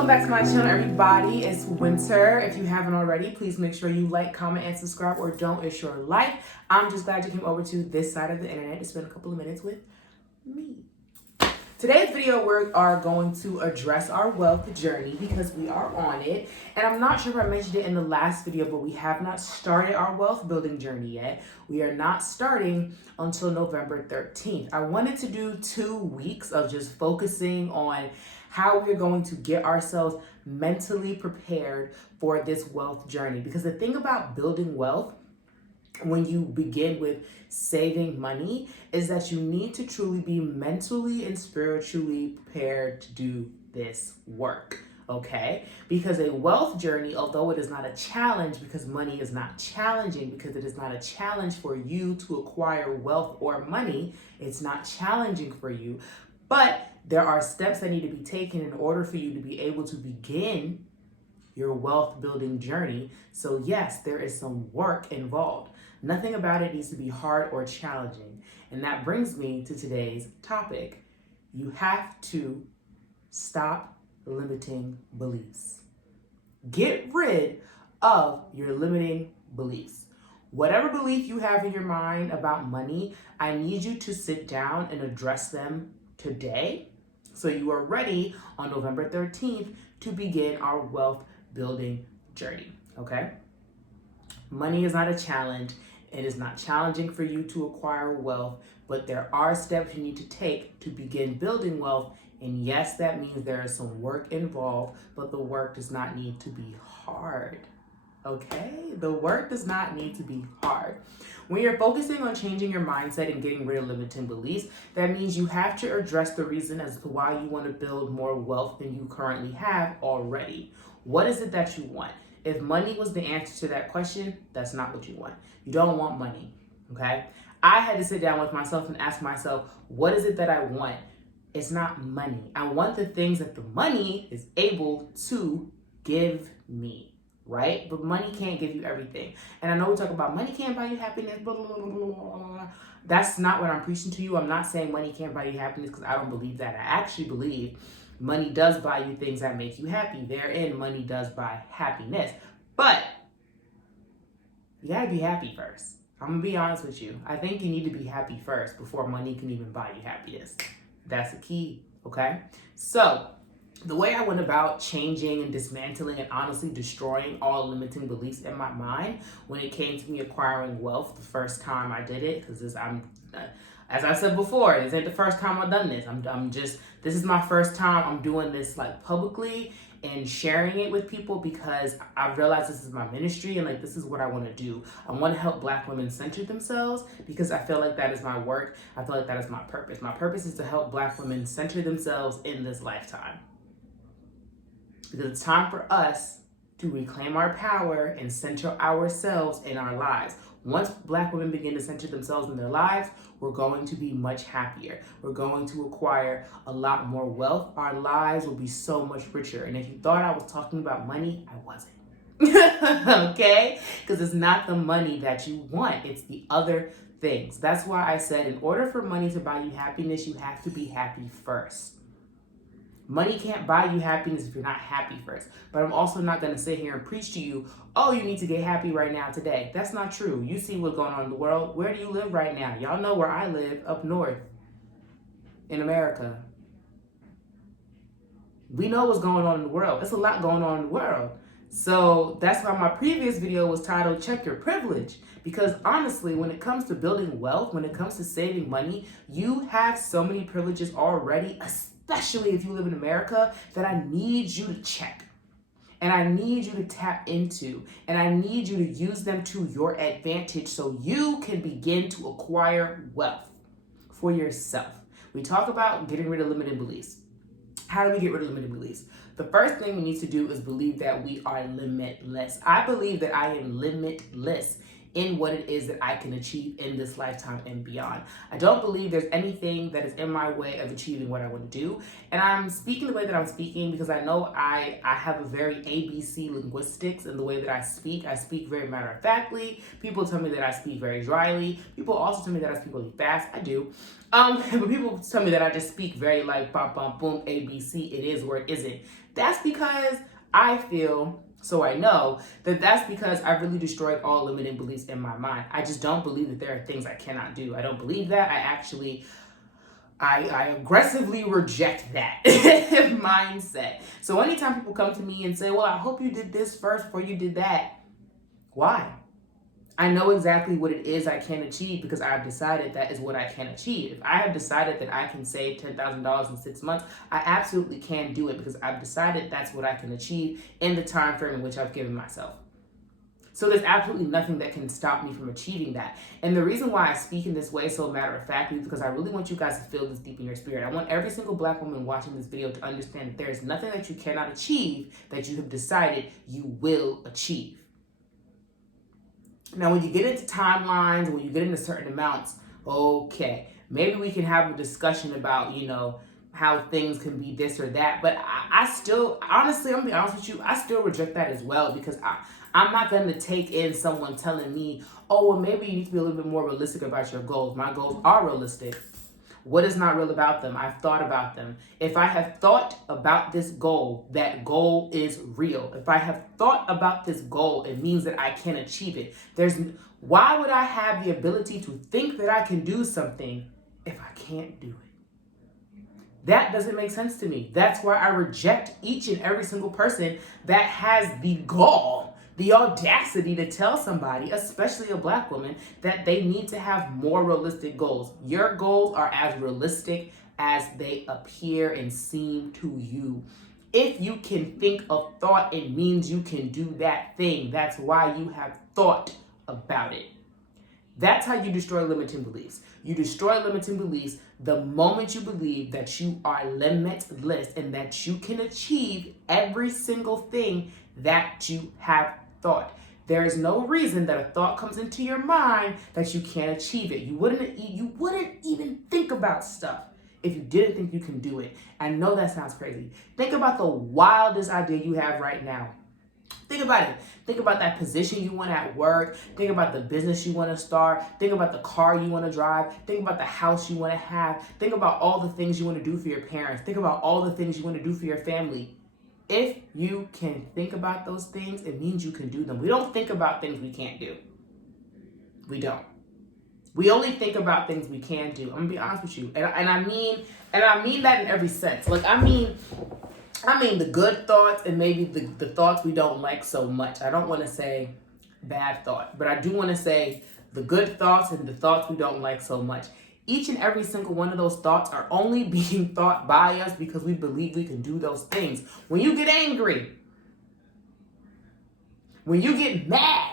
Welcome back to my channel, everybody. It's winter. If you haven't already, please make sure you like, comment, and subscribe, or don't. It's your life. I'm just glad you came over to this side of the internet to spend a couple of minutes with me. Today's video, we are going to address our wealth journey because we are on it. And I'm not sure if I mentioned it in the last video, but we have not started our wealth building journey yet. We are not starting until November 13th. I wanted to do 2 weeks of just focusing on how we're going to get ourselves mentally prepared for this wealth journey. Because the thing about building wealth, when you begin with saving money, is that you need to truly be mentally and spiritually prepared to do this work. Okay? Because a wealth journey, although it is not a challenge, because money is not challenging, because it is not a challenge for you to acquire wealth or money, it's not challenging for you. But there are steps that need to be taken in order for you to be able to begin your wealth building journey. So yes, there is some work involved. Nothing about it needs to be hard or challenging. And that brings me to today's topic. You have to stop limiting beliefs. Get rid of your limiting beliefs. Whatever belief you have in your mind about money, I need you to sit down and address them today, so you are ready on November 13th to begin our wealth building journey, okay? Money is not a challenge. It is not challenging for you to acquire wealth, but there are steps you need to take to begin building wealth. And yes, that means there is some work involved, but the work does not need to be hard. Okay? The work does not need to be hard. When you're focusing on changing your mindset and getting rid of limiting beliefs, that means you have to address the reason as to why you want to build more wealth than you currently have already. What is it that you want? If money was the answer to that question, that's not what you want. You don't want money, okay? I had to sit down with myself and ask myself, what is it that I want? It's not money. I want the things that the money is able to give me. Right? But money can't give you everything. And I know we talk about money can't buy you happiness, blah, blah, blah, blah, blah. That's not what I'm preaching to you. I'm not saying money can't buy you happiness because I don't believe that. I actually believe money does buy you things that make you happy. Therein, money does buy happiness. But you gotta be happy first. I'm gonna be honest with you. I think you need to be happy first before money can even buy you happiness. That's the key, okay? So, the way I went about changing and dismantling and honestly destroying all limiting beliefs in my mind when it came to me acquiring wealth the first time I did it, because as I said before, this ain't the first time I've done this. This is my first time I'm doing this like publicly and sharing it with people because I realized this is my ministry and like this is what I want to do. I want to help Black women center themselves because I feel like that is my work. I feel like that is my purpose. My purpose is to help Black women center themselves in this lifetime. Because it's time for us to reclaim our power and center ourselves in our lives. Once Black women begin to center themselves in their lives, we're going to be much happier. We're going to acquire a lot more wealth. Our lives will be so much richer. And if you thought I was talking about money, I wasn't. Okay? Because it's not the money that you want. It's the other things. That's why I said in order for money to buy you happiness, you have to be happy first. Money can't buy you happiness if you're not happy first. But I'm also not going to sit here and preach to you, oh, you need to get happy right now today. That's not true. You see what's going on in the world. Where do you live right now? Y'all know where I live, up north in America. We know what's going on in the world. There's a lot going on in the world. So that's why my previous video was titled, Check Your Privilege. Because honestly, when it comes to building wealth, when it comes to saving money, you have so many privileges already, especially if you live in America, that I need you to check. And I need you to tap into. And I need you to use them to your advantage so you can begin to acquire wealth for yourself. We talk about getting rid of limiting beliefs. How do we get rid of limiting beliefs? The first thing we need to do is believe that we are limitless. I believe that I am limitless in what it is that I can achieve in this lifetime and beyond. I don't believe there's anything that is in my way of achieving what I want to do. And I'm speaking the way that I'm speaking because I know I have a very ABC linguistics in the way that I speak. I speak very matter-of-factly. People tell me that I speak very dryly. People also tell me that I speak really fast. I do. But people tell me that I just speak very like bum, bum, boom, ABC, it is or it isn't. That's because I feel, so I know, that's because I've really destroyed all limiting beliefs in my mind. I just don't believe that there are things I cannot do. I don't believe that. I aggressively reject that mindset. So anytime people come to me and say, well, I hope you did this first before you did that, why? I know exactly what it is I can achieve because I've decided that is what I can achieve. If I have decided that I can save $10,000 in 6 months, I absolutely can do it because I've decided that's what I can achieve in the time frame in which I've given myself. So there's absolutely nothing that can stop me from achieving that. And the reason why I speak in this way so matter-of-factly is because I really want you guys to feel this deep in your spirit. I want every single Black woman watching this video to understand that there is nothing that you cannot achieve that you have decided you will achieve. Now, when you get into timelines, when you get into certain amounts, okay, maybe we can have a discussion about, how things can be this or that. But I still, honestly, I'm gonna be honest with you, I still reject that as well because I'm not going to take in someone telling me, oh, well, maybe you need to be a little bit more realistic about your goals. My goals are realistic. What is not real about them? I've thought about them. If I have thought about this goal, that goal is real. If I have thought about this goal, it means that I can achieve it. Why would I have the ability to think that I can do something if I can't do it? That doesn't make sense to me. That's why I reject each and every single person that has the gall, the audacity to tell somebody, especially a Black woman, that they need to have more realistic goals. Your goals are as realistic as they appear and seem to you. If you can think of thought, it means you can do that thing. That's why you have thought about it. That's how you destroy limiting beliefs. You destroy limiting beliefs the moment you believe that you are limitless and that you can achieve every single thing that you have thought. There is no reason that a thought comes into your mind that you can't achieve it. You wouldn't even think about stuff if you didn't think you can do it. I know that sounds crazy. Think about the wildest idea you have right now. Think about it. Think about that position you want at work. Think about the business you want to start. Think about the car you want to drive. Think about the house you want to have. Think about all the things you want to do for your parents. Think about all the things you want to do for your family. If you can think about those things, it means you can do them. We don't think about things we can't do. We don't. We only think about things we can do. I'm gonna be honest with you, and I mean that in every sense. Like I mean the good thoughts and maybe the thoughts we don't like so much. I don't want to say bad thought, but I do want to say the good thoughts and the thoughts we don't like so much. Each and every single one of those thoughts are only being thought by us because we believe we can do those things. When you get angry, when you get mad,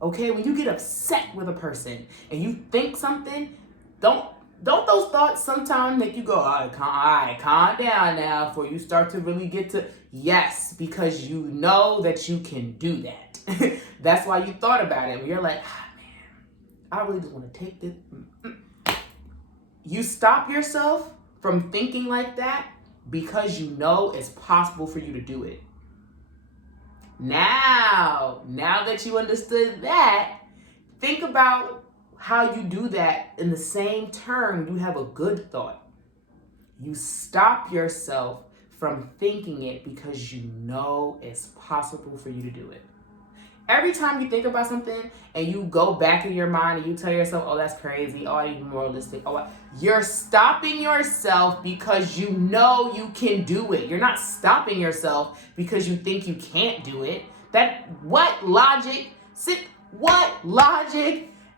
okay, when you get upset with a person and you think something, don't those thoughts sometimes make you go, all right, calm down now before you start to really get to, yes, because you know that you can do that. That's why you thought about it. When you're like, man, I really just want to take this. You stop yourself from thinking like that because you know it's possible for you to do it. Now that you understood that, think about how you do that in the same term you have a good thought. You stop yourself from thinking it because you know it's possible for you to do it. Every time you think about something and you go back in your mind and you tell yourself, oh, that's crazy, oh, I need to be more realistic, oh, you're stopping yourself because you know you can do it. You're not stopping yourself because you think you can't do it. What logic?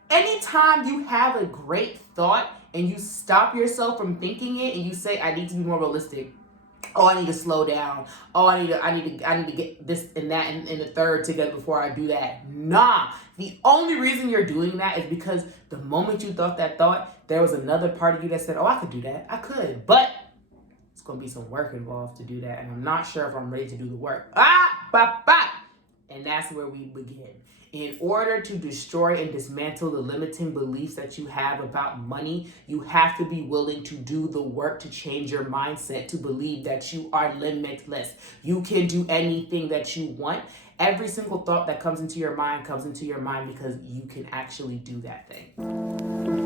Anytime you have a great thought and you stop yourself from thinking it and you say, I need to be more realistic, oh, I need to slow down, oh, I need to get this and that and the third together before I do that. Nah, the only reason you're doing that is because the moment you thought that thought, there was another part of you that said, oh, I could do that, I could, but it's gonna be some work involved to do that, and I'm not sure if I'm ready to do the work. And that's where we begin. In order to destroy and dismantle the limiting beliefs that you have about money, you have to be willing to do the work to change your mindset, to believe that you are limitless. You can do anything that you want. Every single thought that comes into your mind because you can actually do that thing.